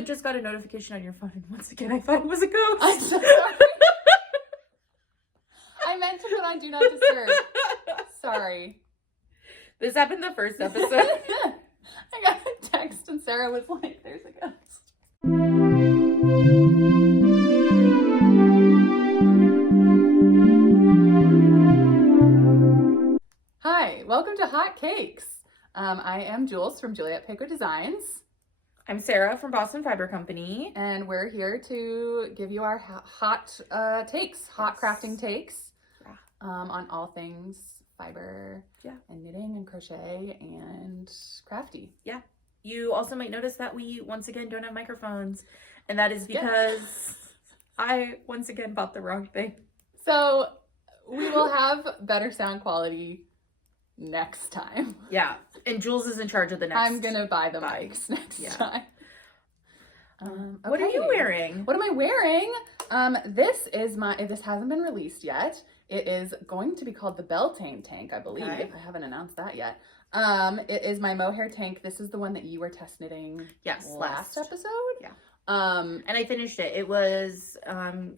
also just got a notification on your phone, and once again, I thought it was a ghost. I'm so sorry. I meant to put on Do Not Disturb. Sorry. This happened the first episode. I got a text and Sarah was like, there's a ghost. Hi, welcome to Hot Cakes. I am Jules from Juliette Pécaut Designs. I'm Sarah from Boston Fiber Company. And we're here to give you our hot takes, hot crafting takes on all things fiber and knitting and crochet and crafty. Yeah. You also might notice that we once again don't have microphones, and that is because I once again bought the wrong thing. So we will have better sound quality next time. Yeah. And Jules is in charge of the next. I'm gonna buy the mics next time. What are you wearing? What am I wearing? This hasn't been released yet. It is going to be called the Bealtaine tank, I believe. Okay. I haven't announced that yet. It is my mohair tank. This is the one that you were test knitting last episode. Yeah. And I finished it. It was,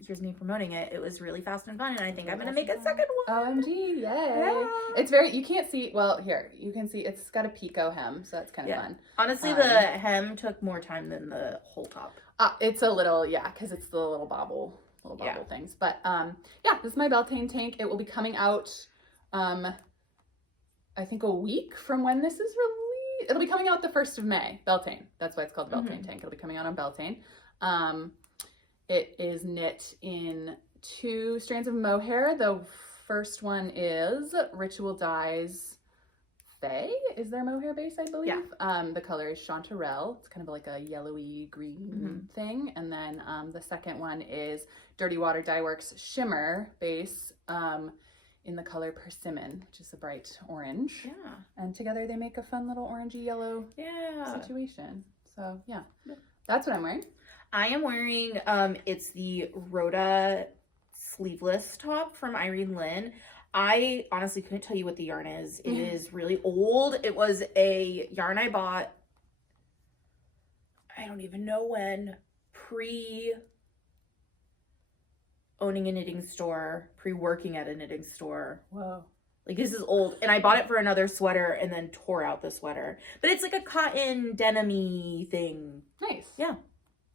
here's me promoting it. It was really fast and fun, and I think I'm gonna make a second one. OMG, yay. Yeah. It's you can't see, well, here, you can see it's got a picot hem, so that's kind of fun. Honestly, the hem took more time than the whole top. It's a little, because it's the little bobble things. But, this is my Bealtaine tank. It will be coming out, I think a week from when this is released. It'll be coming out the 1st of May. Bealtaine. That's why it's called the Bealtaine tank. It'll be coming out on Bealtaine. It is knit in 2 strands of mohair. The first one is Ritual Dyes Faye is their mohair base, I believe. Yeah. The color is Chanterelle. It's kind of like a yellowy green thing. And then the second one is Dirty Water Dye Works Shimmer base. In the color Persimmon, which is a bright orange. Yeah. And together they make a fun little orangey yellow situation. So that's what I'm wearing. I am wearing, it's the Rhoda sleeveless top from Irene Lynn. I honestly couldn't tell you what the yarn is. It is really old. It was a yarn I bought, I don't even know when, owning a knitting store, pre-working at a knitting store. Whoa. Like, this is old. And I bought it for another sweater and then tore out the sweater. But it's like a cotton denim-y thing. Nice. Yeah.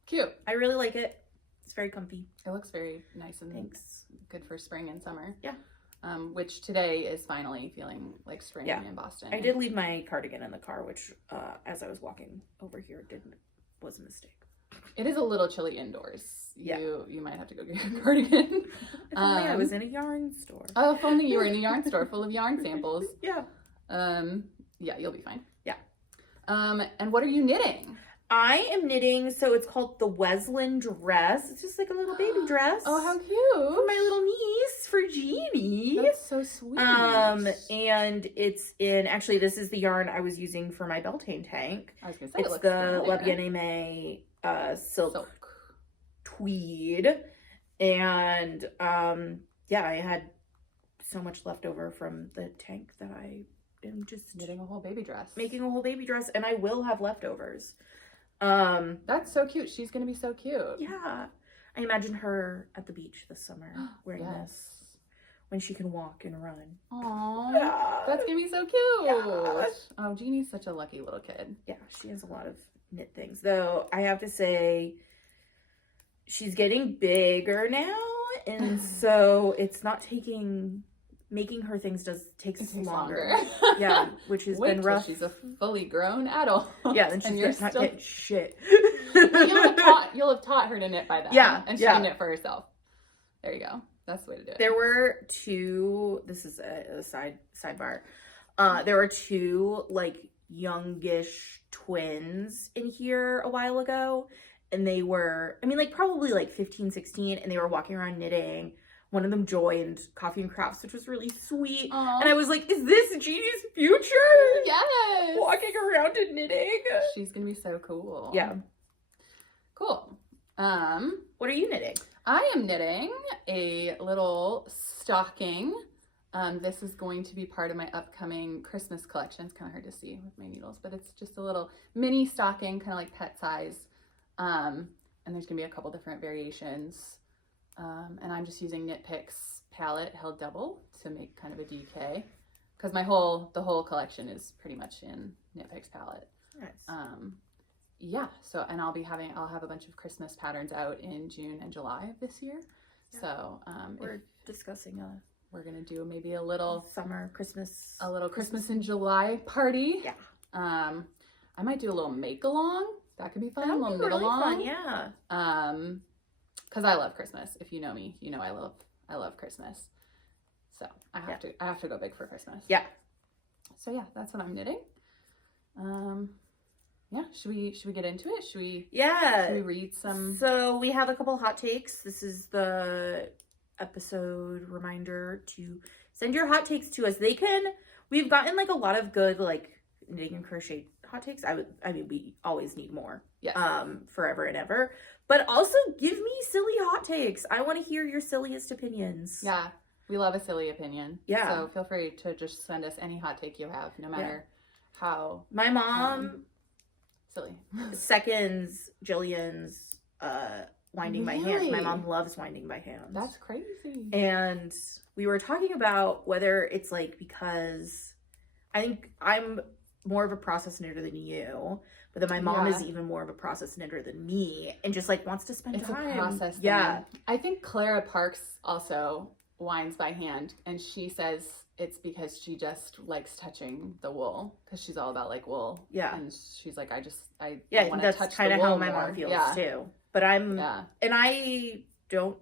Cute. I really like it. It's very comfy. It looks very nice and good for spring and summer. Yeah. Which today is finally feeling like spring in Boston. I did leave my cardigan in the car, which as I was walking over here was a mistake. It is a little chilly indoors. Yeah. You might have to go get your cardigan. If only I was in a yarn store. Oh, if only you were in a yarn store full of yarn samples. Yeah. You'll be fine. Yeah. And what are you knitting? I am knitting, so it's called the Wesleyan dress. It's just like a little baby dress. Oh, how cute. For my little niece, for Jeannie. That's so sweet. And it's actually, this is the yarn I was using for my Bealtaine tank. I was going to say, it's the La Bien-Aimée silk tweed. And I had so much left over from the tank that I am just knitting a whole baby dress. Making a whole baby dress, and I will have leftovers. That's so cute. She's gonna be so cute. Yeah. I imagine her at the beach this summer wearing this when she can walk and run. Aww. That's gonna be so cute. Yes. Oh, Jeannie's such a lucky little kid. Yeah, she has a lot of knit things. Though I have to say she's getting bigger now, and so it's not making her things takes longer. Yeah, which has been rough. She's a fully grown adult. Yeah, then she's not getting shit. You'll have taught her to knit by then. Yeah, and she can knit for herself. There you go. That's the way to do it. There were 2. This is a sidebar. There were 2 like youngish twins in here a while ago, and they were, probably like 15, 16, and they were walking around knitting. One of them joined Coffee and Crafts, which was really sweet. Aww. And I was like, is this Jeannie's future? Yes. Walking around and knitting. She's going to be so cool. Yeah. Cool. What are you knitting? I am knitting a little stocking. This is going to be part of my upcoming Christmas collection. It's kind of hard to see with my needles, but it's just a little mini stocking, kind of like pet size. And there's gonna be a couple different variations. And I'm just using Knit Picks palette held double to make kind of a DK, because the whole collection is pretty much in Knit Picks palette. Nice. Yeah, so, and I'll have a bunch of Christmas patterns out in June and July of this year. Yeah. So we're discussing we're gonna do maybe a little Christmas in July party. Yeah. I might do a little make along. That could be fun. That a would little be knit really along. fun, yeah. Because I love Christmas. If you know me, you know I love Christmas. So I have to go big for Christmas. Yeah. So yeah, that's what I'm knitting. Yeah, should we get into it? Should we read some? So we have a couple hot takes. This is the episode reminder to send your hot takes to us. We've gotten like a lot of good like knitting and crochet hot takes. I mean we always need more. Yes. Forever and ever. But also give me silly hot takes. I want to hear your silliest opinions. Yeah. We love a silly opinion. Yeah. So feel free to just send us any hot take you have, no matter how. My mom silly seconds Jillian's winding by hand. My mom loves winding by hand. That's crazy. And we were talking about whether it's like, because I think I'm more of a process knitter than you, but then my mom is even more of a process knitter than me, and just like wants to spend time. It's a process. Yeah. I think Clara Parks also winds by hand, and she says it's because she just likes touching the wool, because she's all about like wool. Yeah. And she's like, I want to touch the wool. That's kind of how my mom feels too. But and I don't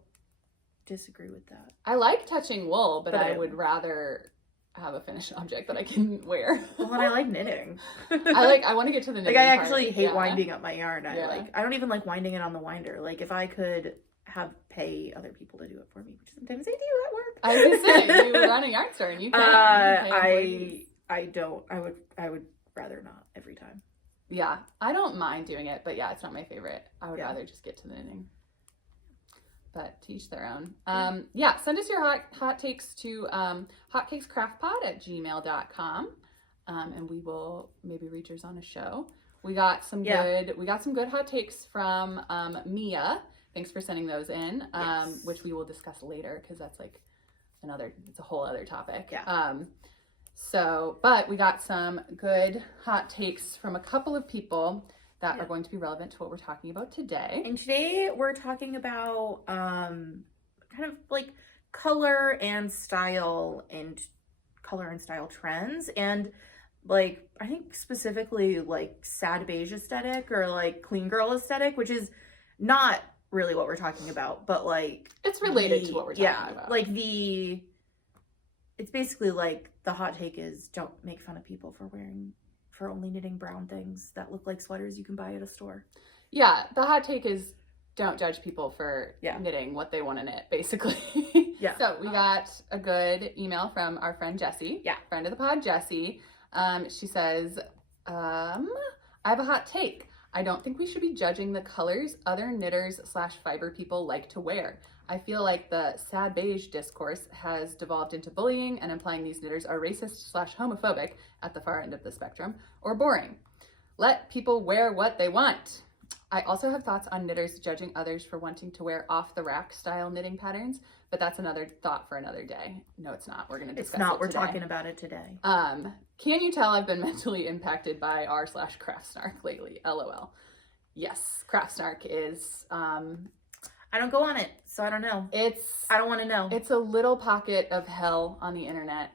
disagree with that. I like touching wool, but I would rather have a finished object that I can wear. Well, and I like knitting. I want to get to the knitting. Like, I actually hate winding up my yarn. I don't even like winding it on the winder. Like, if I could pay other people to do it for me, which sometimes I do at work. I was gonna say, you run a yarn store and you can. I don't. I would rather not every time. Yeah, I don't mind doing it, but yeah, it's not my favorite. I would rather just get to the knitting. But to each their own. Send us your hot takes to hotcakescraftpod@gmail.com, and we will maybe read yours on a show. We got some good hot takes from Mia. Thanks for sending those in, which we will discuss later, because that's like it's a whole other topic. Yeah. But we got some good hot takes from a couple of people that are going to be relevant to what we're talking about today. And today we're talking about kind of like color and style trends, and like I think specifically like sad beige aesthetic or like clean girl aesthetic, which is not really what we're talking about, but like it's related to what we're talking about. Like it's basically like the hot take is don't make fun of people for only knitting brown things that look like sweaters you can buy at a store. Yeah, the hot take is don't judge people for knitting what they want to knit, basically. Yeah. So we got a good email from our friend Jessie. Yeah. Friend of the pod, Jessie. She says, I have a hot take. I don't think we should be judging the colors other knitters / fiber people like to wear. I feel like the sad beige discourse has devolved into bullying and implying these knitters are racist / homophobic at the far end of the spectrum, or boring. Let people wear what they want. I also have thoughts on knitters judging others for wanting to wear off-the-rack style knitting patterns, but that's another thought for another day. No, it's not. We're going to discuss it today. We're talking about it today. Can you tell I've been mentally impacted by r/craft snark lately? LOL. Yes, craft snark is... I don't go on it, so I don't know. I don't want to know. It's a little pocket of hell on the internet,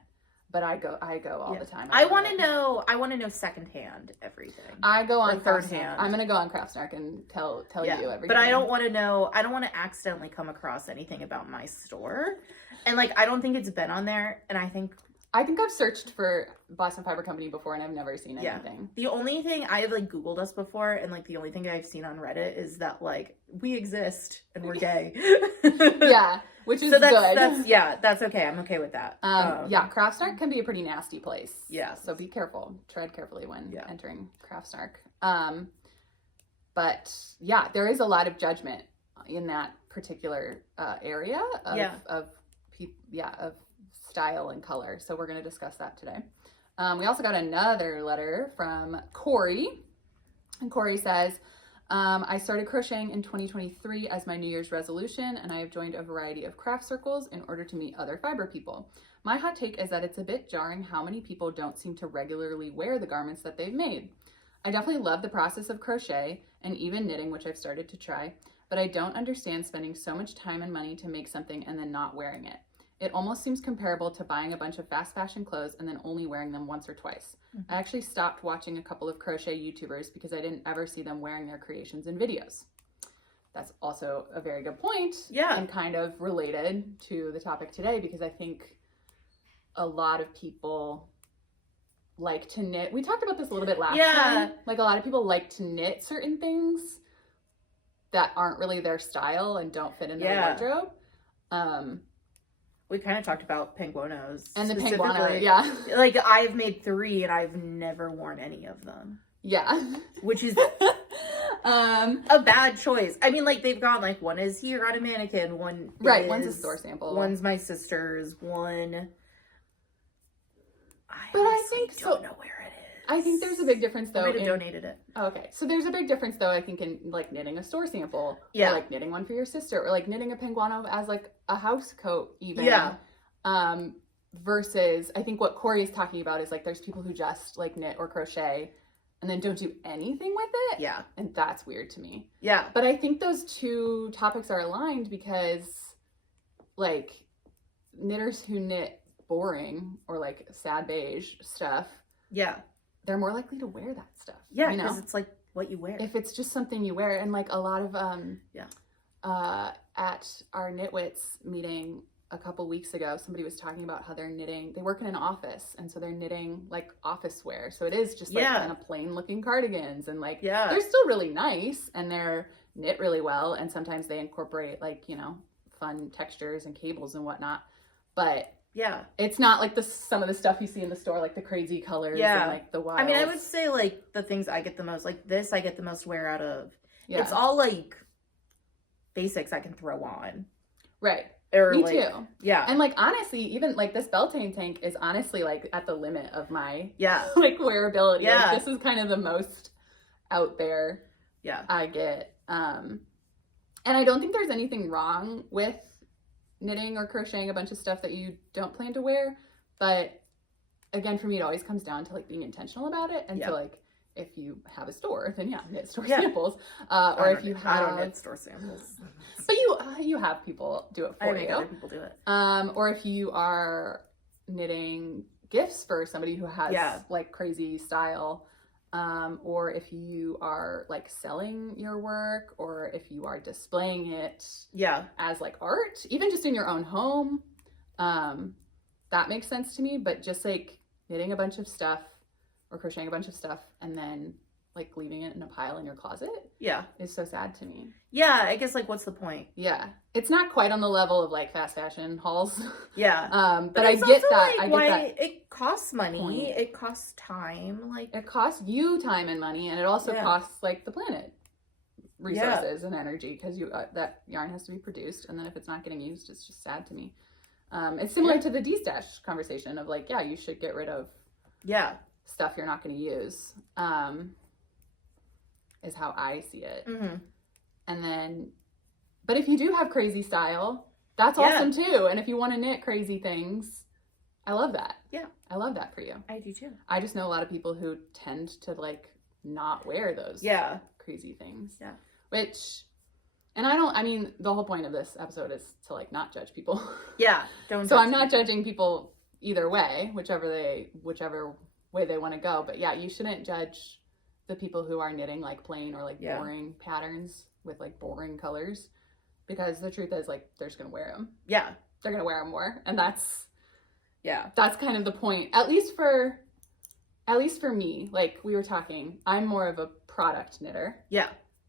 but I go all the time. I want to know secondhand everything. I go on third hand. I'm gonna go on Craft Snark and tell you everything. But I don't want to know. I don't want to accidentally come across anything about my store, and like I don't think it's been on there. And I think I've searched for Boston Fiber Company before, and I've never seen anything. The only thing I have like Googled us before, and like the only thing I've seen on Reddit is that like we exist and we're gay. Yeah, which is good. That's okay. I'm okay with that. Craft Snark can be a pretty nasty place. Yeah. So be careful. Tread carefully when entering Craft Snark. But yeah, there is a lot of judgment in that particular area of style and color. So we're going to discuss that today. We also got another letter from Corey. And Corey says, I started crocheting in 2023 as my New Year's resolution, and I have joined a variety of craft circles in order to meet other fiber people. My hot take is that it's a bit jarring how many people don't seem to regularly wear the garments that they've made. I definitely love the process of crochet and even knitting, which I've started to try, but I don't understand spending so much time and money to make something and then not wearing it. It almost seems comparable to buying a bunch of fast fashion clothes and then only wearing them once or twice. I actually stopped watching a couple of crochet YouTubers because I didn't ever see them wearing their creations in videos. That's also a very good point. Yeah. And kind of related to the topic today, because I think a lot of people like to knit. We talked about this a little bit last time. Like, a lot of people like to knit certain things that aren't really their style and don't fit in their wardrobe. We kind of talked about penguinos. And the penguino, yeah. Like, I've made 3 and I've never worn any of them. Yeah. Which is a bad choice. I mean, like, they've gone, like, one is here on a mannequin, one right, one's a store sample. One's my sister's, one... I think don't know where it is. I think there's a big difference, though. I might have donated it. Okay. So there's a big difference, though, I think, in, like, knitting a store sample. Yeah. Or, like, knitting one for your sister. Or, like, knitting a penguino as, like, a house coat, even. Yeah. Versus, I think what Corey is talking about is, like, there's people who just, like, knit or crochet and then don't do anything with it. Yeah. And that's weird to me. Yeah. But I think those two topics are aligned because, like, knitters who knit boring or, like, sad beige stuff, yeah, they're more likely to wear that stuff. Yeah, because it's, like, what you wear. If it's just something you wear. And, like, a lot of, at our Knitwits meeting a couple weeks ago, somebody was talking about how they're knitting. They work in an office, and so they're knitting, like, office wear. So it is just, like, kind of plain looking cardigans, and, like, they're still really nice, and they're knit really well, and sometimes they incorporate, like, you know, fun textures and cables and whatnot, but it's not like some of the stuff you see in the store, like the crazy colors and, like, the wild. I mean, I would say, like, the things I get the most, like, this I get the most wear out of. It's all, like, basics I can throw on. Right. Or, me like, too. Yeah. And, like, honestly, even, like, this Bealtaine tank is honestly, like, at the limit of my, like, wearability. Yeah. Like, this is kind of the most out there I get. And I don't think there's anything wrong with knitting or crocheting a bunch of stuff that you don't plan to wear. But, again, for me, it always comes down to, like, being intentional about it. And so, like, if you have a store, then knit store samples. Or if you have... I don't knit store samples. But you have people do it for you. Other people do it. Or if you are knitting gifts for somebody who has like crazy style, or if you are like selling your work, or if you are displaying it as like art, even just in your own home, that makes sense to me. But just like knitting a bunch of stuff or crocheting a bunch of stuff and then like leaving it in a pile in your closet is so sad to me. I guess, like, what's the point? It's not quite on the level of like fast fashion hauls. But I get that. Like, I get that. It costs money. It costs time. Like, it costs you time and money, and it also costs like the planet resources and energy, because that yarn has to be produced, and then if it's not getting used, it's just sad to me. It's similar to the de-stash conversation of like, you should get rid of stuff you're not going to use. Is how I see it. And then, but if you do have crazy style, that's awesome too. And if you want to knit crazy things, I love that. I love that for you. I do too. I just know a lot of people who tend to like not wear those crazy things. Which, and I mean, the whole point of this episode is to like not judge people. Don't. So I'm not judging people either way, whichever way they want to go. But you shouldn't judge the people who are knitting like plain or like boring patterns with like boring colors, because the truth is like they're just gonna wear them. They're gonna wear them more, and that's kind of the point. At least for me, like we were talking, I'm more of a product knitter.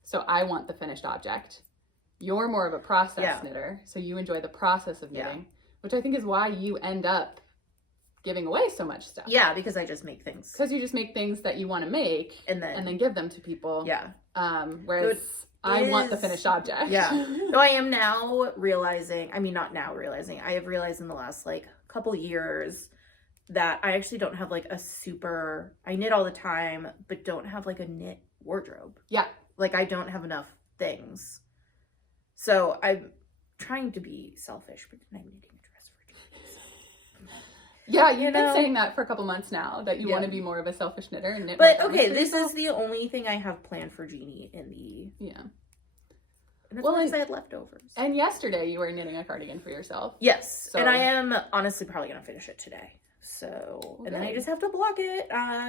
So I want the finished object. You're more of a process knitter, so you enjoy the process of knitting, which I think is why you end up giving away so much stuff. Because I just make things. Because you just make things that you want to make and then give them to people. Whereas I want the finished object. No, I am now realizing, I mean, not now realizing, I have realized in the last like couple years that I actually don't have like I knit all the time, but don't have like a knit wardrobe. Like, I don't have enough things. So I'm trying to be selfish, but then I'm knitting a dress for Julie. Yeah, you've been saying that for a couple months now, that you want to be more of a selfish knitter and knit. But okay, this is the only thing I have planned for Jeannie in the... Yeah. And that's because I had leftovers. And yesterday you were knitting a cardigan for yourself. Yes, so. And I am honestly probably going to finish it today. So, and then I just have to block it.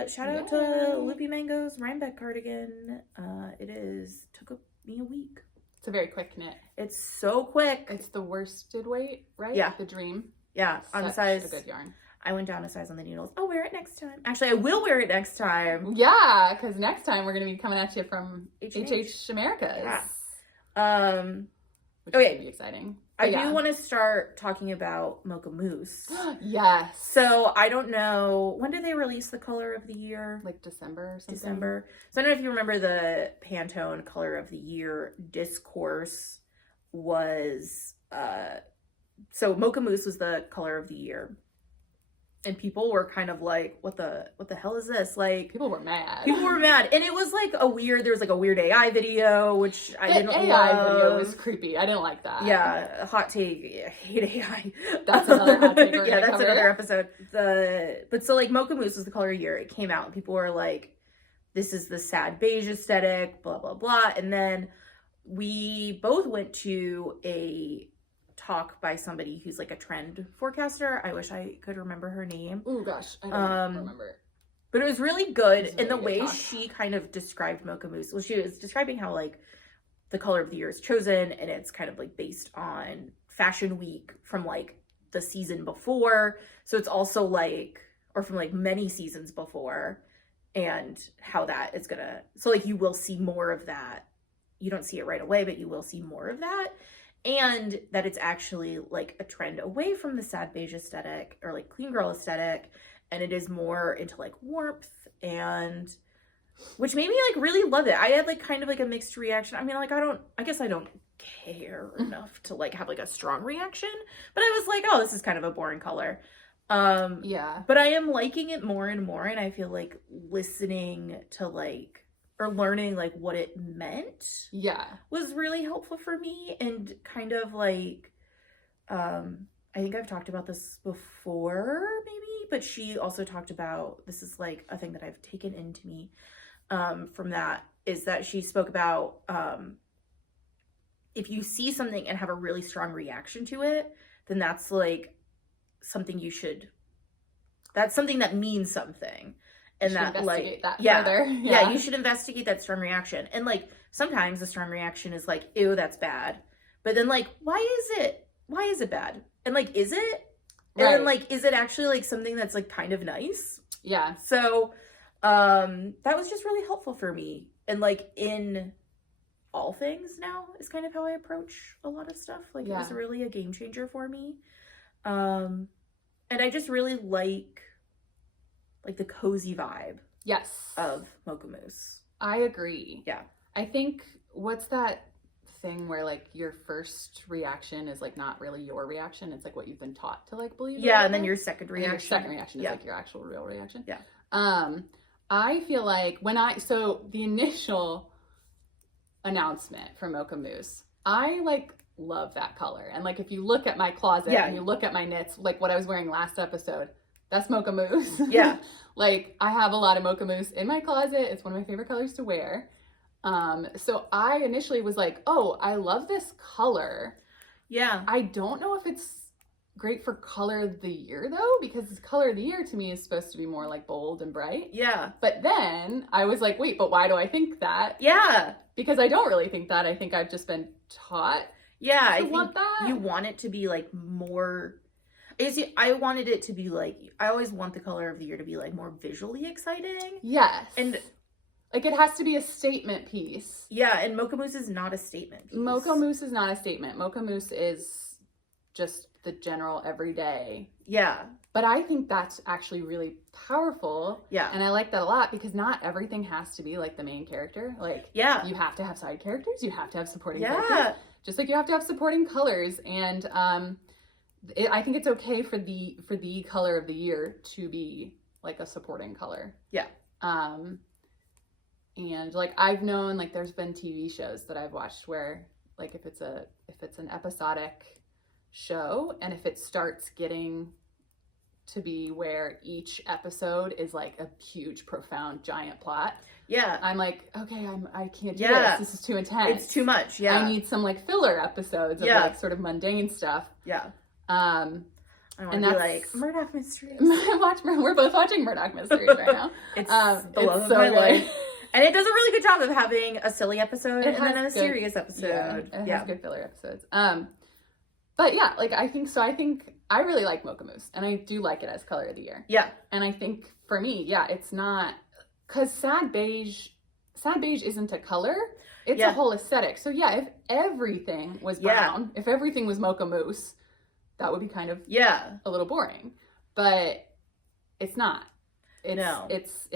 Shout out to Loopy Mango's Rhinebeck cardigan. Took me a week. It's a very quick knit. It's so quick. It's the worsted weight, right? Yeah. The dream. Yeah, on size. A good yarn. I went down a size on the needles. I'll wear it next time. Actually, I will wear it next time. Yeah, because next time we're going to be coming at you from HH Americas. Yeah. Which is going to be exciting. But I do want to start talking about Mocha Mousse. Yes. So I don't know, when did they release the color of the year? Like December or something? December. So I don't know if you remember the Pantone color of the year discourse was, so Mocha Mousse was the color of the year. And people were kind of like, what the hell is this? Like, people were mad. And it was like there was like a weird AI video, which I didn't love. AI video was creepy. I didn't like that. Yeah, hot take. I hate AI. That's another hot take. Yeah, that's another episode. But so like Mocha Mousse was the color of the year. It came out and people were like, this is the sad beige aesthetic, blah, blah, blah. And then we both went to a talk by somebody who's like a trend forecaster. I wish I could remember her name. Oh gosh, I don't remember. But it was really good. And the way she kind of described Mocha Mousse, well, she was describing how like the color of the year is chosen and it's kind of like based on Fashion Week from like the season before. So it's also like, or from like many seasons before, and how that is gonna, so like you will see more of that. You don't see it right away, but you will see more of that. And that it's actually like a trend away from the sad beige aesthetic or like clean girl aesthetic. And it is more into like warmth, and which made me like really love it. I had like kind of like a mixed reaction. I mean, like I guess I don't care enough to like have like a strong reaction, but I was like, oh, this is kind of a boring color. Yeah. But I am liking it more and more. And I feel like listening to like, or learning like what it meant was really helpful for me. And kind of like I think I've talked about this before maybe, but she also talked about, this is like a thing that I've taken into me from that, is that she spoke about if you see something and have a really strong reaction to it, then that's like something that's something that means something. And that like further. Yeah, you should investigate that strong reaction. And like sometimes the strong reaction is like, ew, that's bad. But then like, why is it bad? And like, is it? And then like, is it actually like something that's like kind of nice? Yeah. So that was just really helpful for me. And like in all things now is kind of how I approach a lot of stuff. Like it was really a game changer for me. And I just really like the cozy vibe of Mocha Mousse. I agree. Yeah. I think, what's that thing where like your first reaction is like not really your reaction, it's like what you've been taught to like believe. Yeah, and then your second reaction. Is like your actual real reaction. Yeah. I feel like so the initial announcement for Mocha Mousse, I like love that color. And like if you look at my closet and you look at my knits, like what I was wearing last episode, that's Mocha Mousse. Yeah. Like I have a lot of Mocha Mousse in my closet. It's one of my favorite colors to wear. So I initially was like, oh, I love this color. Yeah. I don't know if it's great for color of the year though, because color of the year to me is supposed to be more like bold and bright. Yeah. But then I was like, wait, but why do I think that? Yeah. Because I don't really think that. I think I've just been taught. Yeah. I want that. You want it to be like more. I wanted it to be like, I always want the color of the year to be like more visually exciting. Yes. And like it has to be a statement piece. Yeah, and Mocha Mousse is not a statement piece. Mocha Mousse is not a statement. Mocha Mousse is just the general everyday. Yeah. But I think that's actually really powerful. Yeah. And I like that a lot because not everything has to be like the main character. Like, yeah, you have to have side characters. You have to have supporting characters. Just like you have to have supporting colors. And I think it's okay for the color of the year to be like a supporting color. Yeah. And like I've known, like there's been TV shows that I've watched where like if it's an episodic show and if it starts getting to be where each episode is like a huge, profound, giant plot. Yeah. I'm like, okay, I can't do this. This is too intense. It's too much. Yeah. I need some like filler episodes of like sort of mundane stuff. Yeah. And that's like Murdoch Mysteries. We're both watching Murdoch Mysteries right now. It's the love of my life. And it does a really good job of having a silly episode and then a serious episode. Yeah, it has good filler episodes. But yeah, like I think I really like Mocha Mousse, and I do like it as color of the year. Yeah. And I think for me, yeah, it's not, because sad beige isn't a color. It's a whole aesthetic. So yeah, if everything was brown, if everything was Mocha Mousse, that would be kind of a little boring. But it's not. It's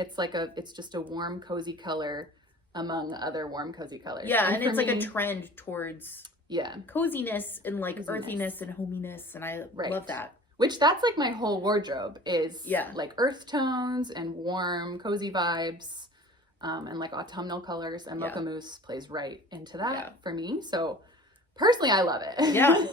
just a warm, cozy color among other warm, cozy colors. Yeah, and it's like a trend towards yeah. coziness and like earthiness and hominess, and I love that. Which that's like my whole wardrobe is like earth tones and warm, cozy vibes, and like autumnal colors, and Mocha Mousse plays right into that for me. So personally, I love it. Yeah.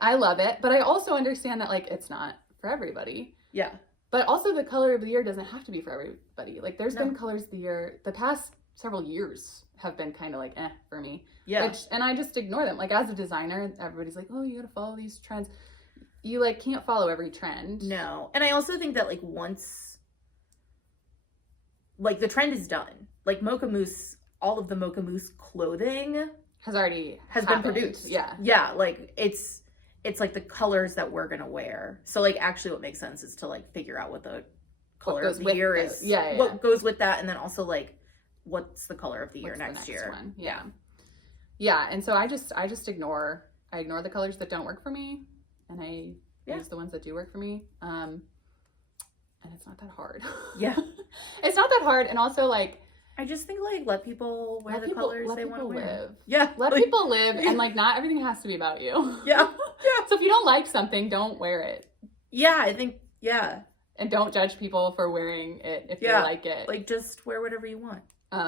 I love it, but I also understand that like it's not for everybody. Yeah. But also the color of the year doesn't have to be for everybody. Like there's been colors of the year, the past several years have been kind of like for me. Yeah. And I just ignore them. Like as a designer, everybody's like, oh, you gotta follow these trends. You like can't follow every trend. No. And I also think that like once like the trend is done, like Mocha Mousse, all of the Mocha Mousse clothing has been produced. Yeah. Yeah. Like it's like the colors that we're gonna wear. So like actually what makes sense is to like figure out what the color of the year is. What goes with that, and then also like what's the color of the year next year. One? Yeah. Yeah. And so I just ignore the colors that don't work for me, and I use the ones that do work for me. And it's not that hard. Yeah. It's not that hard. And also like I just think like let people wear the colors they want to wear. Yeah. Let people live, and like not everything has to be about you. Yeah. Yeah. So if you don't like something, don't wear it. Yeah, I think and don't judge people for wearing it if they like it. Like just wear whatever you want.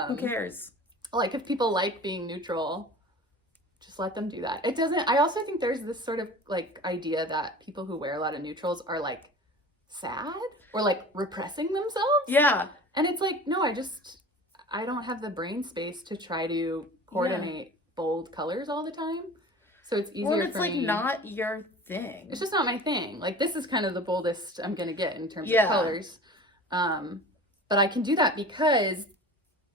Who cares? Like if people like being neutral, just let them do that. It doesn't. I also think there's this sort of like idea that people who wear a lot of neutrals are like sad or like repressing themselves. Yeah. And it's like, no, I don't have the brain space to try to coordinate bold colors all the time. So it's easier for me. Well, it's like not your thing. It's just not my thing. Like this is kind of the boldest I'm going to get in terms of colors. But I can do that because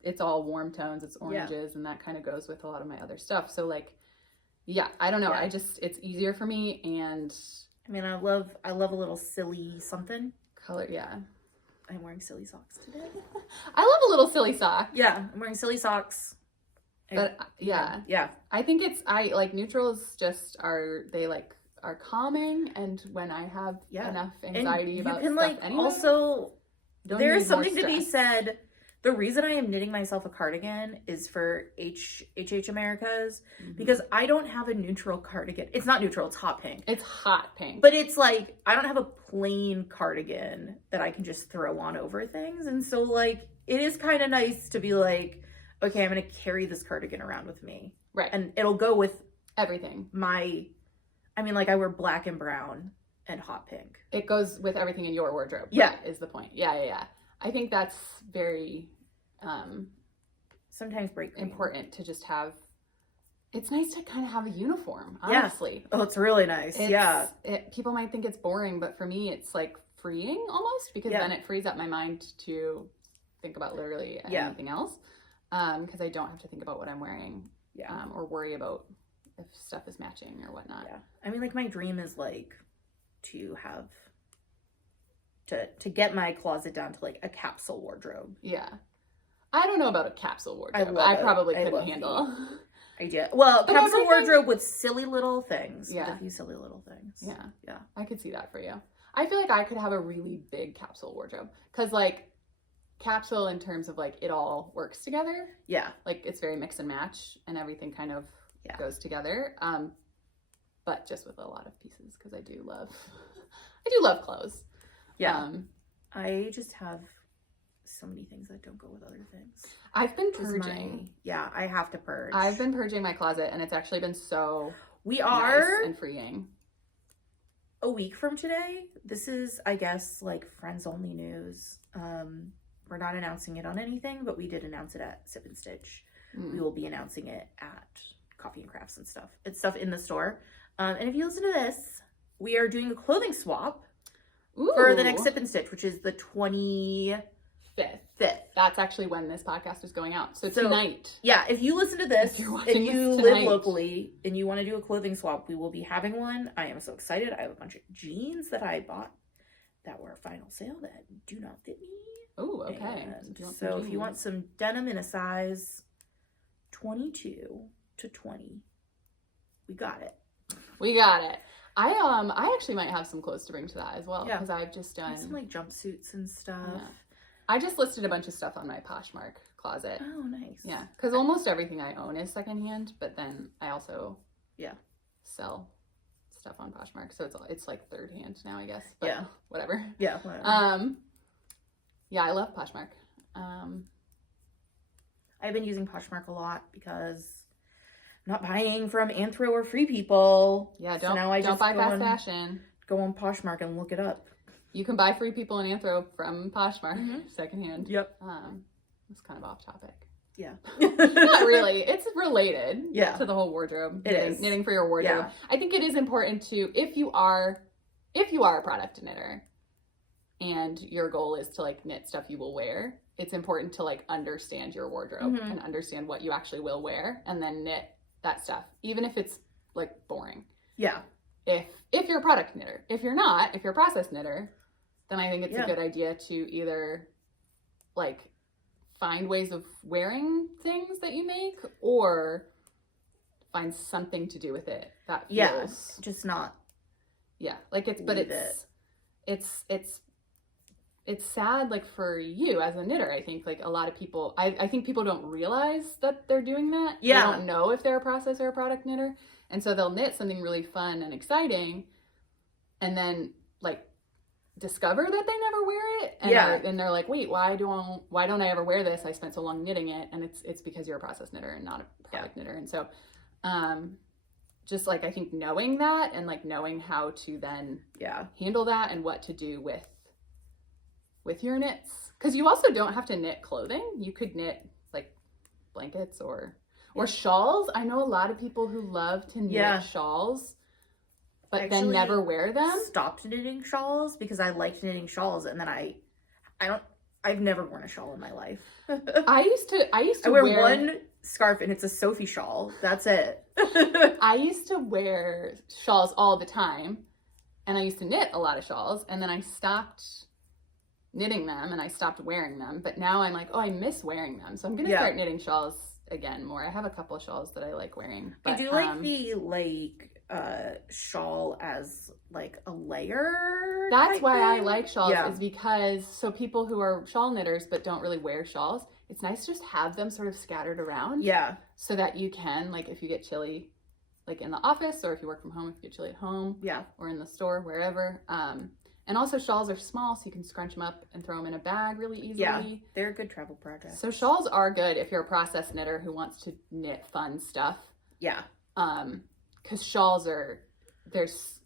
it's all warm tones, it's oranges, and that kind of goes with a lot of my other stuff. So like, I don't know. Yeah. It's easier for me, and I mean, I love a little silly something. Color, yeah. I'm wearing silly socks today. I love a little silly sock. Yeah, I'm wearing silly socks. But I think I like neutrals are calming, and when I have enough anxiety about stuff like anyway, also there's something to be said. The reason I am knitting myself a cardigan is for HH Americas, because I don't have a neutral cardigan. It's not neutral, it's hot pink. It's hot pink. But it's like, I don't have a plain cardigan that I can just throw on over things. And so like, it is kind of nice to be like, okay, I'm going to carry this cardigan around with me. Right. And it'll go with everything. I wear black and brown and hot pink. It goes with everything in your wardrobe. Yeah. Right, is the point. Yeah. I think that's very sometimes important to just have. It's nice to kind of have a uniform, honestly. Oh, it's really nice. People might think it's boring, but for me it's like freeing almost, because then it frees up my mind to think about literally anything else, because I don't have to think about what I'm wearing or worry about if stuff is matching or whatnot. Like my dream is like to have to get my closet down to like a capsule wardrobe. Yeah. I don't know about a capsule wardrobe. I probably couldn't handle the idea. Well, but capsule wardrobe with silly little things. Yeah. With a few silly little things. Yeah. I could see that for you. I feel like I could have a really big capsule wardrobe, because like capsule in terms of like it all works together. Yeah. Like it's very mix and match, and everything kind of goes together. But just with a lot of pieces, because I do love clothes. Yeah. I just have so many things that don't go with other things. I've been purging. I have to purge. I've been purging my closet, and it's actually been so we are nice and freeing. A week from today. This is, I guess, like friends only news. We're not announcing it on anything, but we did announce it at Sip and Stitch. We will be announcing it at Coffee and Crafts and stuff. It's stuff in the store. And if you listen to this, we are doing a clothing swap for the next Sip and Stitch, which is the 25th. That's actually when this podcast is going out. So tonight. Yeah, if you listen to this and you live locally and you want to do a clothing swap, we will be having one. I am so excited. I have a bunch of jeans that I bought that were final sale that do not fit me. Oh, okay. So if you want some denim in a size 22 to 20, we got it. We got it. I actually might have some clothes to bring to that as well, because I've just done some like jumpsuits and stuff. Yeah. I just listed a bunch of stuff on my Poshmark closet. Oh, nice. Yeah, because almost everything I own is secondhand, but then I also sell stuff on Poshmark, so it's like third hand now, I guess. But whatever. Yeah. Whatever. Yeah, I love Poshmark. I've been using Poshmark a lot because I'm not buying from Anthro or Free People. Yeah, don't buy fast fashion. Go on Poshmark and look it up. You can buy Free People and Anthro from Poshmark secondhand. Yep. It's kind of off topic. Yeah. Not really. It's related to the whole wardrobe. Knitting for your wardrobe. Yeah. I think it is important to, if you are a product knitter and your goal is to like knit stuff you will wear, it's important to like understand your wardrobe and understand what you actually will wear and then knit that stuff, even if it's like boring. Yeah. If you're a product knitter. If you're not, if you're a process knitter, then I think it's a good idea to either like find ways of wearing things that you make or find something to do with it that feels just not like it's sad like for you as a knitter. I think like a lot of people I think people don't realize that they're doing that. They don't know if they're a process or a product knitter, and so they'll knit something really fun and exciting and then like discover that they never wear it and they're like, wait, why don't I ever wear this? I spent so long knitting it. And it's because you're a process knitter and not a product knitter. And so just like I think knowing that and like knowing how to then handle that and what to do with your knits, because you also don't have to knit clothing. You could knit like blankets or shawls. I know a lot of people who love to knit shawls but then never wear them. Stopped knitting shawls because I liked knitting shawls, and then I've never worn a shawl in my life. I used to wear one scarf and it's a Sophie shawl. That's it. I used to wear shawls all the time, and I used to knit a lot of shawls, and then I stopped knitting them and I stopped wearing them. But now I'm like, oh, I miss wearing them, so I'm gonna start knitting shawls again more. I have a couple of shawls that I like wearing. But, I do like the shawl as like a layer. That's why I like shawls is because so people who are shawl knitters but don't really wear shawls, it's nice to just have them sort of scattered around. Yeah. So that you can, like, if you get chilly like in the office, or if you work from home, if you get chilly at home, or in the store, wherever. And also shawls are small, so you can scrunch them up and throw them in a bag really easily. Yeah, they're a good travel project. So shawls are good if you're a process knitter who wants to knit fun stuff. Yeah. Because shawls there's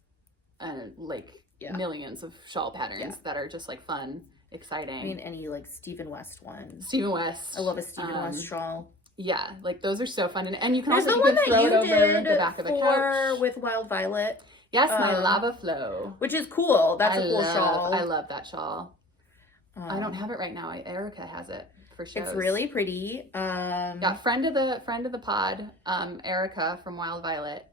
millions of shawl patterns that are just like fun, exciting. I mean, any like Stephen West ones. Stephen West. I love a Stephen West shawl. Yeah, like those are so fun, and you can also throw it over the back of a couch with Wild Violet. Yes, my lava flow, which is cool. That's a cool shawl. I love that shawl. I don't have it right now. Erica has it for shows. It's really pretty. Yeah, friend of the pod, Erica from Wild Violet,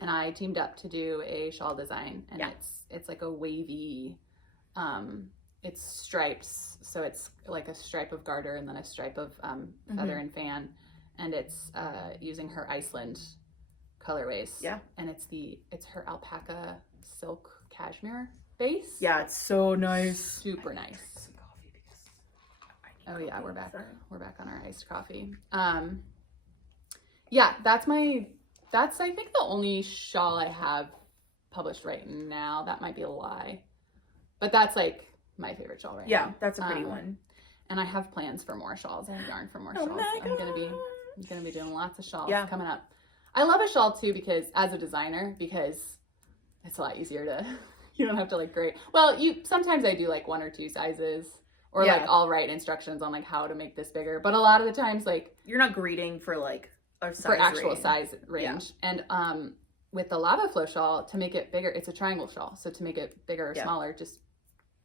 and I teamed up to do a shawl design, and it's like a wavy, it's stripes, so it's like a stripe of garter and then a stripe of feather and fan, and it's using her Iceland colorways. Yeah. And it's her alpaca silk cashmere base. Yeah, it's so nice. Super nice. Oh yeah, we're back on our iced coffee. Yeah, that's I think the only shawl I have published right now. That might be a lie, but that's like my favorite shawl right now. Yeah, that's a pretty one. And I have plans for more shawls. I have yarn for more Oh shawls. my I'm gonna be doing lots of shawls Yeah. coming up. I love a shawl too because as a designer, because it's a lot easier to you don't have to like grade. Well, sometimes I do like 1 or 2 sizes, or Yeah. like I'll write instructions on like how to make this bigger. But a lot of the times, like You're not grading for like a size for actual range. size range. And with the lava flow shawl, to make it bigger, it's a triangle shawl. So to make it bigger or smaller, just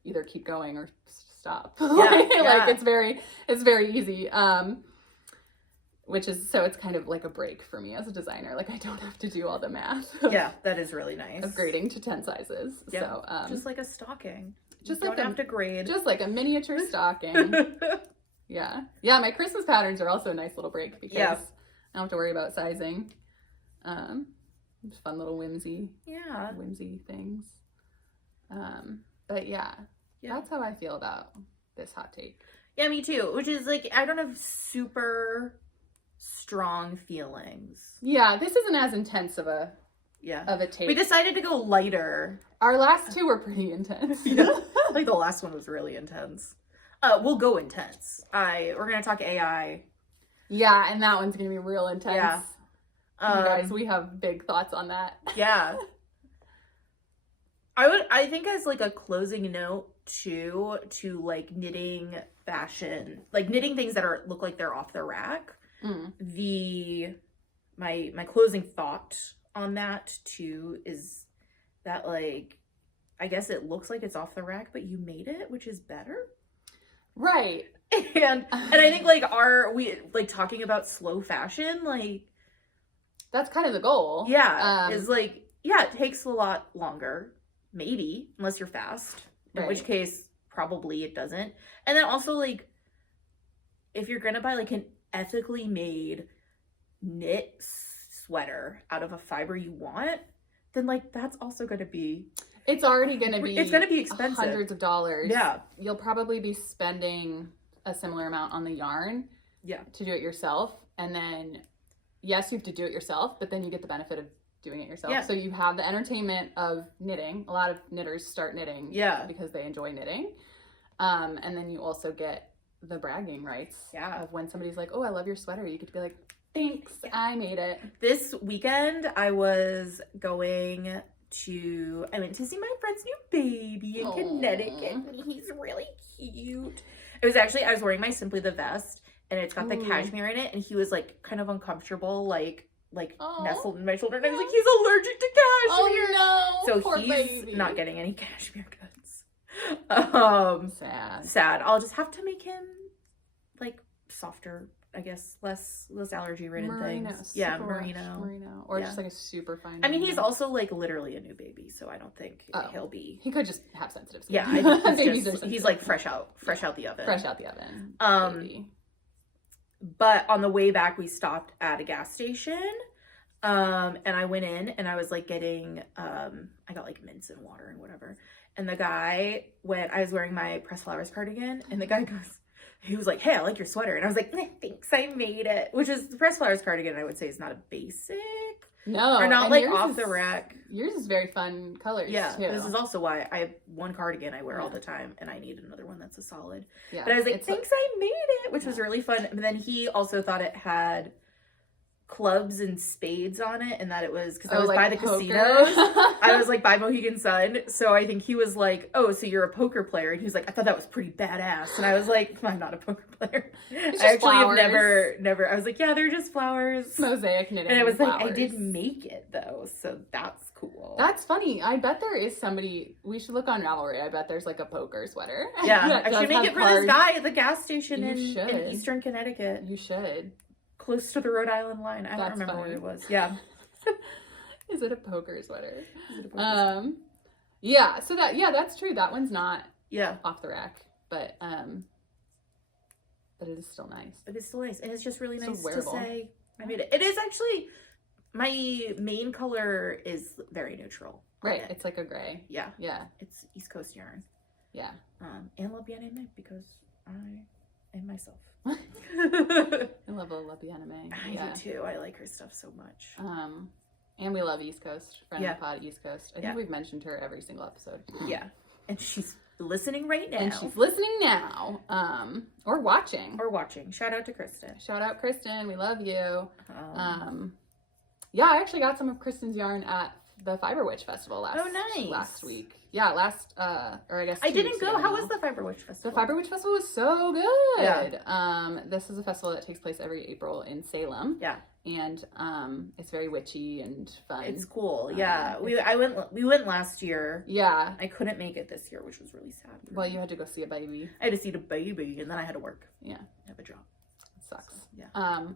either keep going or stop. Yeah, Like it's very easy. Which is, so it's kind of like a break for me as a designer. Like I don't have to do all the math. Yeah, that is really nice. Of grading to 10 sizes. Yeah. So just like a stocking. just You like don't have to grade. just like a miniature stocking. Yeah. Yeah, my Christmas patterns are also a nice little break because I don't have to worry about sizing. Just fun little whimsy things. But yeah, that's how I feel about this hot take. Yeah, me too. Which is like, I don't have super strong feelings. Yeah, this isn't as intense of a take. We decided to go lighter. Our last 2 were pretty intense. Like the last one was really intense. We'll go intense. We're gonna talk AI. Yeah, and that one's gonna be real intense. Yeah. You guys, we have big thoughts on that. Yeah. I think as like a closing note too, to like knitting fashion, like knitting things that look like they're off the rack. My closing thought on that too is that like, I guess it looks like it's off the rack, but you made it, which is better. Right. And I think like we talking about slow fashion, like that's kind of the goal. Yeah. Is like, yeah, it takes a lot longer, maybe, unless you're fast. In which case, probably it doesn't. And then also like, if you're gonna buy like an ethically made knit sweater out of a fiber you want, then like that's also gonna be it's already gonna be expensive, hundreds of dollars. Yeah, you'll probably be spending a similar amount on the yarn to do it yourself, and then yes, you have to do it yourself, but then you get the benefit of doing it yourself. So you have the entertainment of knitting. A lot of knitters start knitting because they enjoy knitting, and then you also get the bragging rights of when somebody's like, oh, I love your sweater, you get to be like, thanks, I made it. This weekend I went to see my friend's new baby in Connecticut, and he's really cute. It was actually, I was wearing my Simply the vest, and it's got the cashmere in it, and he was like kind of uncomfortable, like nestled in my shoulder, and I was like, he's allergic to cashmere. Oh no, so poor he's baby. not getting any cashmere goods. Sad. I'll just have to make him like softer, I guess, less allergy ridden things. Yeah, merino, or just like a super fine. I mean, he's also like literally a new baby, so I don't think he'll be. He could just have sensitive skin. Yeah, I think he's like fresh out the oven. Fresh out the oven. Baby. But on the way back, we stopped at a gas station, and I went in, and I was like getting, I got like mints and water and whatever. And the guy I was wearing my Press Flowers cardigan, and the guy he was like, hey, I like your sweater. And I was like, thanks, I made it. Which is, the Press Flowers cardigan, I would say, is not a basic. No. Or not like off the rack. Yours is very fun colors, yeah, too. This is also why I have one cardigan I wear all the time, and I need another one that's a solid. Yeah, but I was like, thanks, I made it, which was really fun. And then he also thought it had clubs and spades on it, and that it was, because I was like by the poker. casinos. I was like by Mohegan Sun, so I think he was like, oh, so you're a poker player, and he was like, I thought that was pretty badass. And I was like, I'm not a poker player. I actually flowers. have never I was like, yeah, they're just flowers, mosaic knitting, and I was flowers. like, I did make it though, so that's cool. That's funny. I bet there is somebody, we should look on Ravelry. I bet there's like a poker sweater. Yeah, I should make it for this guy at the gas station in Eastern Connecticut. You should. Close to the Rhode Island line. I don't remember where it was. Yeah. Is it a poker sweater? Yeah, so that's true. That one's not off the rack, but it is still nice. It is still nice. And it's just really nice to say I made it. It is actually, my main color is very neutral. Right. It's like a gray. Yeah. Yeah. It's East Coast yarn. Yeah. And La Bien Aimée, because I am myself. I love a La Bien Aimée. I do too. I like her stuff so much. And we love East Coast. Friend of the pod, East Coast. I think we've mentioned her every single episode. Yeah. And she's listening right now. And she's listening now. Or watching. Shout out to Kristen. Shout out, Kristen. We love you. Yeah, I actually got some of Kristen's yarn at the Fiber Witch Festival last week. Yeah, or I guess I didn't go. How was the Fiber Witch Festival? The Fiber Witch Festival was so good. Yeah. This is a festival that takes place every April in Salem. Yeah. And it's very witchy and fun. It's cool. Yeah. We went last year. Yeah. I couldn't make it this year, which was really sad. Well, you had to go see a baby. I had to see the baby, and then I had to work. Yeah. I have a job. It sucks. So, yeah.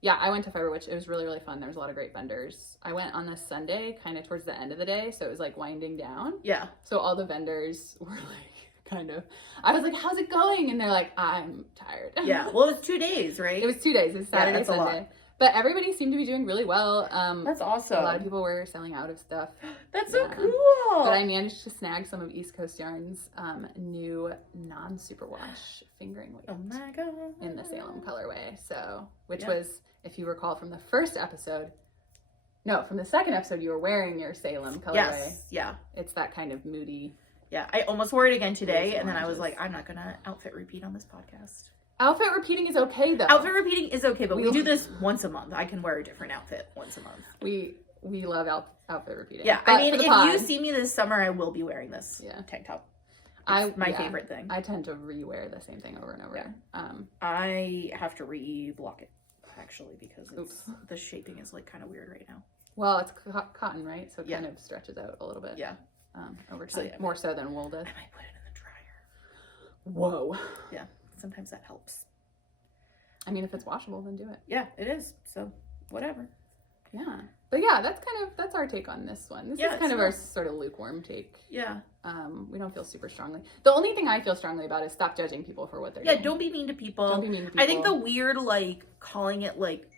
Yeah, I went to Fiber Witch. It was really, really fun. There was a lot of great vendors. I went on this Sunday, kind of towards the end of the day, so it was like winding down. Yeah. So all the vendors were like, kind of, I was like, how's it going? And they're like, I'm tired. Yeah. Well, it was 2 days, right? It was 2 days. It was Saturday, Sunday. Sunday. But everybody seemed to be doing really well. That's awesome. A lot of people were selling out of stuff. That's so cool. But I managed to snag some of East Coast Yarn's new non-superwash fingering weight. Oh my god. In the Salem colorway. So, which was, if you recall from the first episode, no, from the second episode, you were wearing your Salem colorway. Yes. Yeah. It's that kind of moody. Yeah. I almost wore it again today, and then I was like, I'm not gonna outfit repeat on this podcast. Outfit repeating is okay though. Outfit repeating is okay, but we do this once a month. I can wear a different outfit once a month. We love outfit repeating. Yeah, but I mean, if you see me this summer, I will be wearing this tank top. It's my favorite thing. I tend to re-wear the same thing over and over. Yeah. I have to re-block it actually because the shaping is like kind of weird right now. Well, it's cotton, right? So it kind of stretches out a little bit. Yeah. Over time, more so than wool does. I might put it in the dryer. Whoa. Yeah. Sometimes that helps. I mean, if it's washable, then do it. Yeah, it is. So, whatever. Yeah. But yeah, that's our take on this one. This is kind of our sort of lukewarm take. Yeah. We don't feel super strongly. The only thing I feel strongly about is stop judging people for what they're doing. Yeah, don't be mean to people. Don't be mean to people. I think the weird, like, calling it, like,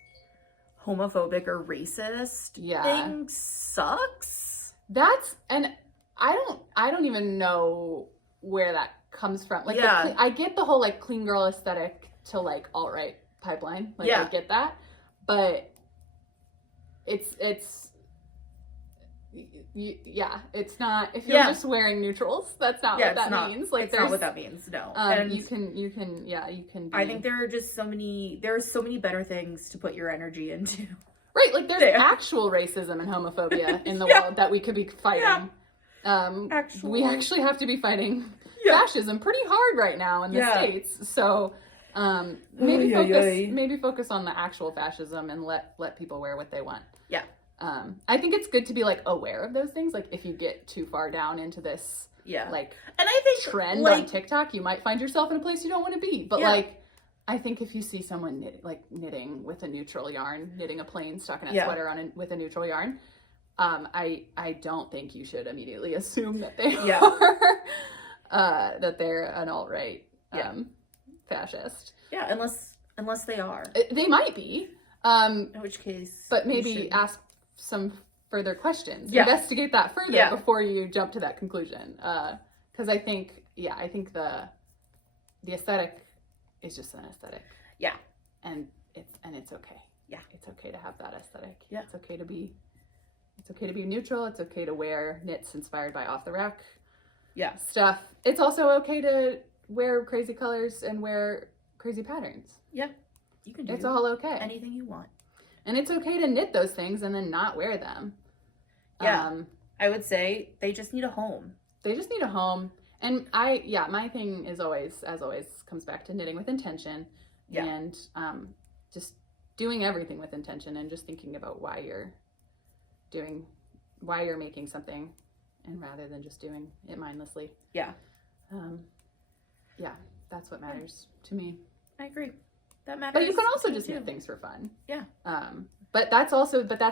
homophobic or racist thing sucks. And I don't even know where that comes from. Like, I get the whole like clean girl aesthetic to like alt-right pipeline. Like I get that, but it's not, if you're just wearing neutrals, that's not what that means. Like, it's not what that means. No. And you can be, I think there are so many better things to put your energy into. Right. Like there's actual racism and homophobia in the world that we could be fighting. We actually have to be fighting fascism pretty hard right now in the States. So maybe focus on the actual fascism and let people wear what they want. Yeah. I think it's good to be like aware of those things. Like if you get too far down into this like, and I think trend on TikTok, you might find yourself in a place you don't want to be. But like, I think if you see someone knitting with a neutral yarn, knitting a plain stockinette sweater with a neutral yarn, I don't think you should immediately assume that they are that they're an alt-right fascist. Yeah, unless they are. They might be. In which case, but maybe ask some further questions. Investigate that further before you jump to that conclusion. Because I think the aesthetic is just an aesthetic. Yeah, and it's okay. Yeah, it's okay to have that aesthetic. Yeah, it's okay to be neutral. It's okay to wear knits inspired by off the rack stuff. It's also okay to wear crazy colors and wear crazy patterns. Yeah, you can do it's all okay. Anything you want. And it's okay to knit those things and then not wear them. Yeah, I would say they just need a home. They just need a home. And my thing is always comes back to knitting with intention and just doing everything with intention and just thinking about why you're making something, and rather than just doing it mindlessly. Yeah. That's what matters to me. I agree. That matters. But you can also just knit things for fun. Yeah. But that's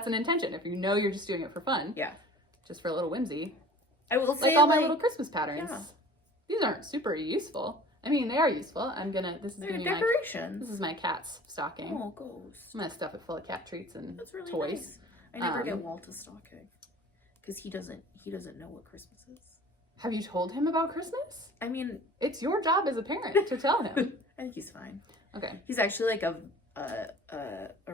an intention. If you know you're just doing it for fun. Yeah. Just for a little whimsy. I will say, like all my little Christmas patterns. Yeah. These aren't super useful. I mean, they are useful. This is decorations. This is my cat's stocking. Oh, ghost. I'm gonna stuff it full of cat treats and really toys. Nice. I never get Walt a stocking because he doesn't know what Christmas is. Have you told him about Christmas? I mean, it's your job as a parent to tell him. I think he's fine. Okay. He's actually like a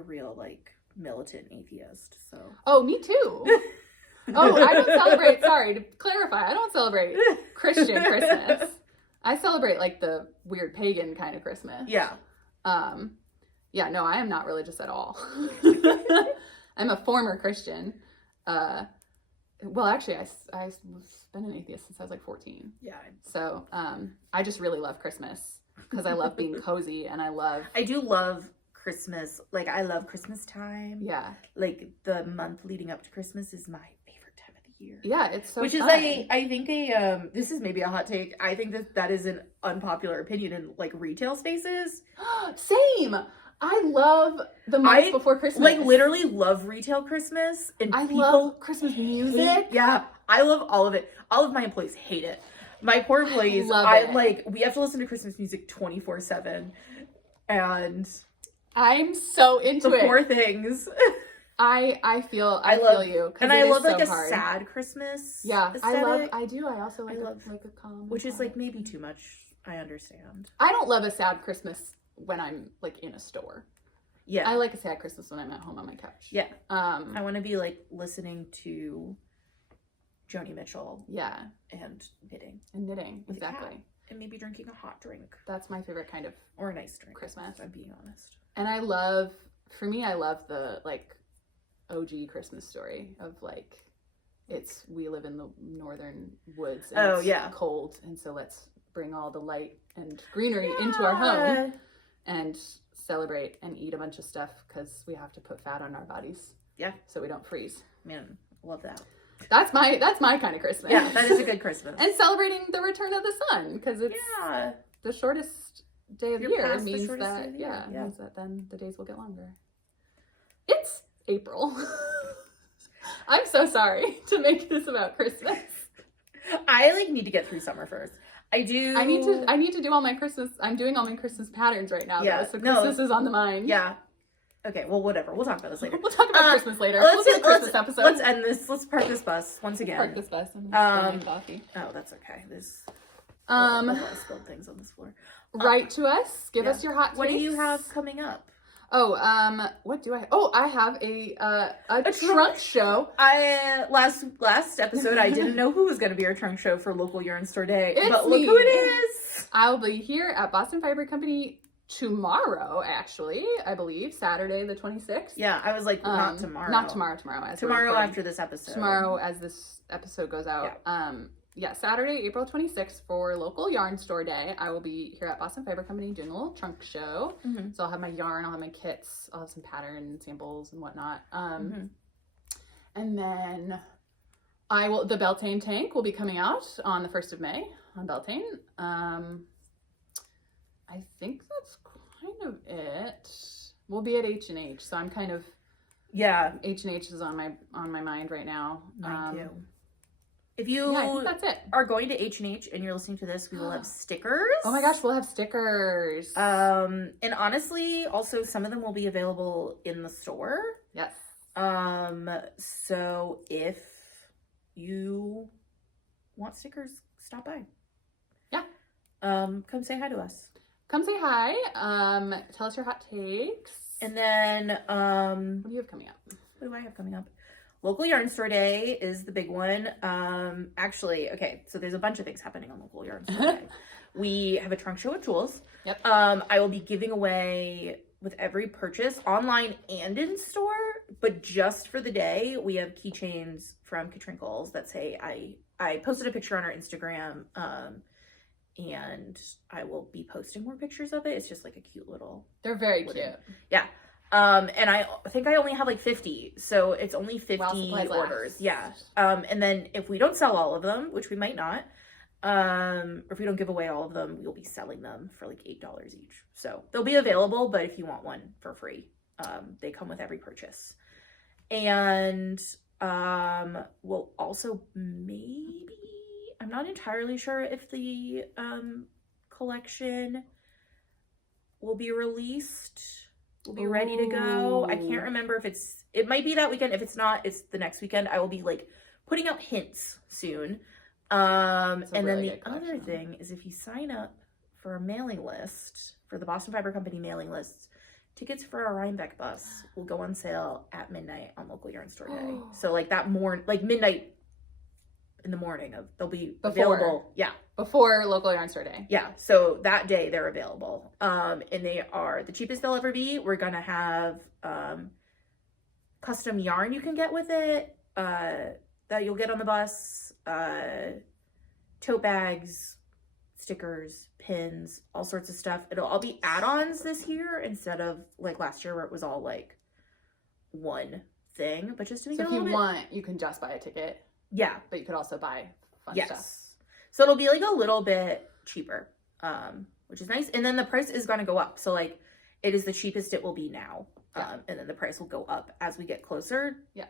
real like militant atheist. So. Oh, me too. Oh, I don't celebrate, sorry, to clarify, I don't celebrate Christian Christmas. I celebrate like the weird pagan kind of Christmas. Yeah. Yeah, no, I am not religious at all. I'm a former Christian. Well, actually, I've been an atheist since I was like 14. Yeah. So I just really love Christmas because I love being cozy and I do love Christmas. Like, I love Christmas time. Yeah. Like, the month leading up to Christmas is my favorite time of the year. Yeah, it's so Which fun. is, I think this is maybe a hot take. I think that is an unpopular opinion in, like, retail spaces. Same! I love the months before Christmas. Like, literally love retail Christmas. And I people love Christmas music. Yeah, I love all of it. All of my employees hate it. My poor employees, we have to listen to Christmas music 24/7. And I'm so into the it. poor things. I feel you. And I love like so a hard. sad Christmas. Yeah, aesthetic, I also like a calm. which is like maybe too much. I understand. I don't love a sad Christmas when I'm like in a store. Yeah. I like a sad Christmas when I'm at home on my couch. Yeah. I want to be like listening to Joni Mitchell. Yeah. And knitting. Exactly. And maybe drinking a hot drink. That's my favorite kind of or a nice drink. Christmas. If I'm being honest. And I love the like OG Christmas story of like we live in the northern woods and it's cold, and so let's bring all the light and greenery into our home and celebrate and eat a bunch of stuff because we have to put fat on our bodies. Yeah. So we don't freeze. Man, love that. That's my kind of Christmas. Yeah, that is a good Christmas. And celebrating the return of the sun because it's the shortest day of the year means that means that then the days will get longer. It's April. I'm so sorry to make this about Christmas. I like need to get through summer first. I need to do all my Christmas. I'm doing all my Christmas patterns right now. Yeah. Though, so Christmas is on the mind. Yeah. Okay. Well, whatever. We'll talk about this later. We'll talk about Christmas later. We'll do a Christmas episode. Let's end this. Let's park this bus once again. Park this bus. I'm gonna spill my coffee. Oh, that's okay. I spilled things on this floor. Write to us. Give us your hot takes. What do you have coming up? Oh, what do I? Oh, I have a trunk show. Last episode I didn't know who was going to be our trunk show for local yarn store day, but look me. who it is. I'll be here at Boston Fiber Company tomorrow, actually, I believe, Saturday the 26th. Yeah, I was like, not tomorrow. Not tomorrow. Tomorrow after this episode. Tomorrow as this episode goes out. Yeah. Saturday, April 26th for local yarn store day. I will be here at Boston Fiber Company doing a little trunk show. Mm-hmm. So I'll have my yarn, I'll have my kits, I'll have some pattern samples and whatnot. And then the Bealtaine tank will be coming out on the 1st of May on Bealtaine. I think that's kind of it. We'll be at H&H, so I'm kind of H&H is on my mind right now. Mine too. If you I think that's it. Are going to H&H and you're listening to this, we will have stickers. Oh my gosh, we'll have stickers. And honestly, also some of them will be available in the store. Yes. So if you want stickers, stop by. Yeah. Come say hi to us. Come say hi. Tell us your hot takes. And then what do you have coming up? What do I have coming up? Local Yarn Store Day is the big one. Actually, okay, so there's a bunch of things happening on Local Yarn Store Day. We have a trunk show at Jules. Yep. I will be giving away with every purchase online and in store, but just for the day, we have keychains from Katrinkles that say I posted a picture on our Instagram, and I will be posting more pictures of it. It's just like a cute little. They're very cute. Yeah. And I think I only have like 50, so it's only 50 orders. Yeah. And then if we don't sell all of them, which we might not, or if we don't give away all of them, we'll be selling them for like $8 each. So they'll be available, but if you want one for free, they come with every purchase. And we'll also maybe, I'm not entirely sure if the collection will be released. We'll be ready to go. I can't remember if it might be that weekend. If it's not, it's the next weekend. I will be like putting out hints soon. And then the other thing is if you sign up for a mailing list, for the Boston Fiber Company mailing list, tickets for our Rhinebeck bus will go on sale at midnight on local yarn store day. So like that midnight in the morning they'll be available. Yeah. Before local yarn store day. Yeah. So that day they're available. And they are the cheapest they'll ever be. We're gonna have custom yarn you can get with it, that you'll get on the bus, tote bags, stickers, pins, all sorts of stuff. It'll all be add-ons this year instead of like last year where it was all like one thing, but just to make it a little bit... So if you want, you can just buy a ticket. Yeah. But you could also buy fun stuff. So it'll be like a little bit cheaper, which is nice. And then the price is going to go up. So like it is the cheapest it will be now. Yeah. And then the price will go up as we get closer. Yeah.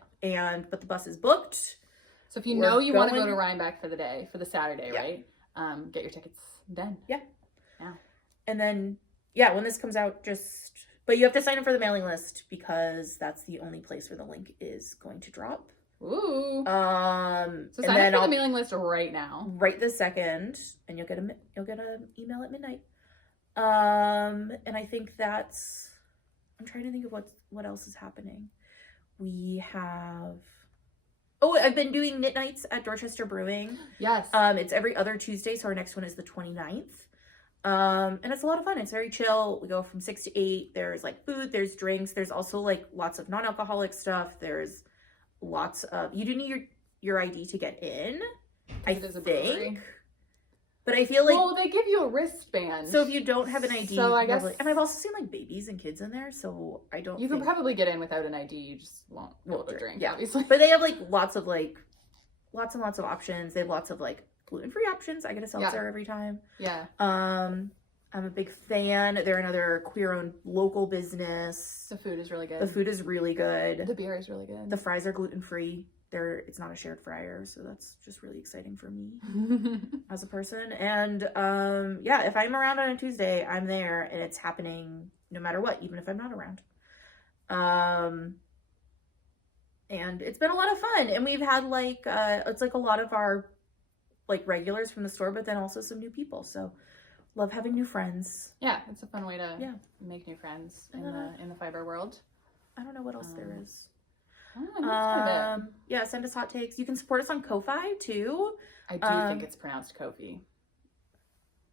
But the bus is booked. So if you know you want to go to Rhinebeck for the Saturday, right? Get your tickets then. Yeah. Yeah. And then, when this comes out, but you have to sign up for the mailing list because that's the only place where the link is going to drop. Ooh. So sign up for the mailing list right now. Right this second, and you'll get an email at midnight. And I think I'm trying to think of what else is happening. We have... Oh, I've been doing knit nights at Dorchester Brewing. Yes. It's every other Tuesday, so our next one is the 29th. And it's a lot of fun. It's very chill. We go from 6 to 8. There's like food, there's drinks. There's also like lots of non-alcoholic stuff. There's lots of... You do need your ID to get in, I think. But I feel like... Well, they give you a wristband. So if you don't have an ID... So I guess... And I've also seen like bababies and kids in there, so I don't You can probably get in without an ID. You just won't be able to drink, yeah. obviously. But they have like lots and lots of options. They have lots of like gluten-free options. I get a seltzer every time. Yeah. I'm a big fan. They're another queer-owned local business. The food is really good. The food is really good. The beer is really good. The fries are gluten-free. It's not a shared fryer, so that's just really exciting for me as a person. And if I'm around on a Tuesday, I'm there, and it's happening no matter what, even if I'm not around. And it's been a lot of fun, and we've had like it's like a lot of our like regulars from the store, but then also some new people. So love having new friends. Yeah, it's a fun way to make new friends in the fiber world. I don't know what else there is. Send us hot takes. You can support us on Ko-Fi too. I do think it's pronounced Kofi.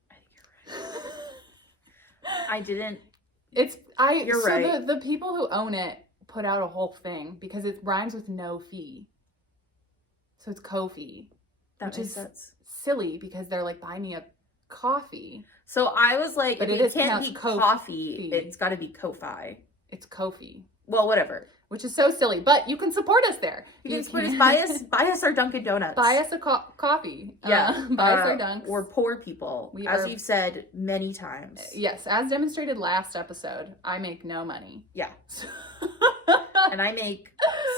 I think you're right. I didn't. You're right. The people who own it put out a whole thing because it rhymes with no fee. So it's Kofi. That makes sense. Silly because they're like, buy me a coffee. So I was like, but it can't be coffee. It's got to be Ko-Fi. It's Kofi. Well, whatever. Which is so silly, but you can support us there. You can support us. Buy us our Dunkin' Donuts. Buy us a coffee. Yeah. Buy us our Dunks. We're poor people, as you've said many times. Yes, as demonstrated last episode, I make no money. Yeah. And I make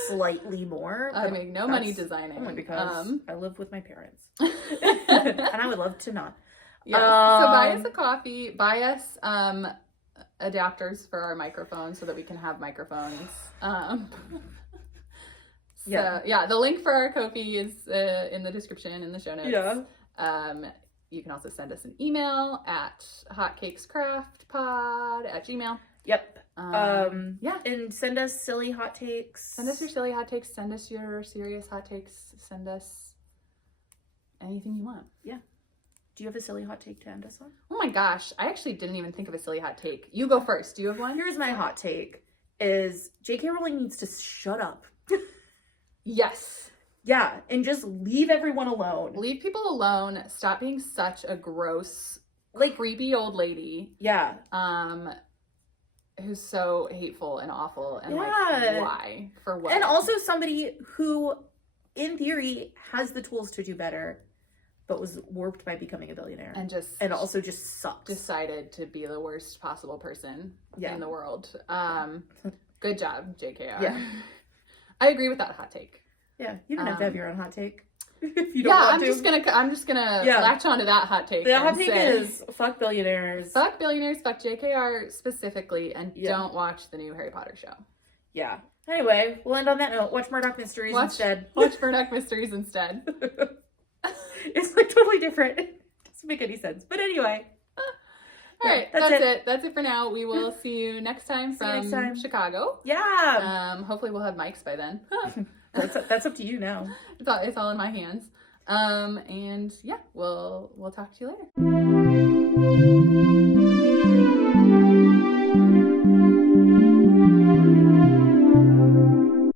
slightly more. I make no money designing. Only because I live with my parents. And I would love to not. Yes. So buy us a coffee. Buy us adapters for our microphones so that we can have microphones. The link for our Ko-fi is in the description in the show notes. Yeah. You can also send us an email at hotcakescraftpod@gmail.com. Yep. And send us silly hot takes. Send us your silly hot takes. Send us your serious hot takes. Send us anything you want. Yeah. Do you have a silly hot take to end us on? Oh my gosh, I actually didn't even think of a silly hot take. You go first. Do you have one? Here's my hot take is JK Rowling needs to shut up. Yes. Yeah, and just leave everyone alone. Leave people alone. Stop being such a gross, like creepy old lady. Yeah. Who's so hateful and awful and like why? For what? And also somebody who in theory has the tools to do better, but was warped by becoming a billionaire. And also just sucks. Decided to be the worst possible person in the world. Good job, JKR. Yeah. I agree with that hot take. Yeah. You don't have to have your own hot take. If you don't want to. I'm just gonna latch onto that hot take. The hot take is fuck billionaires. Fuck billionaires, fuck JKR specifically, and don't watch the new Harry Potter show. Yeah. Anyway, we'll end on that note. Watch Murdoch Mysteries instead. Watch Murdoch Mysteries instead. It's like totally different. It doesn't make any sense. But anyway. All right, that's it. That's it for now. We will see you next time from Chicago. Yeah. Hopefully we'll have mics by then. That's up to you now. It's all in my hands. And yeah, we'll talk to you later.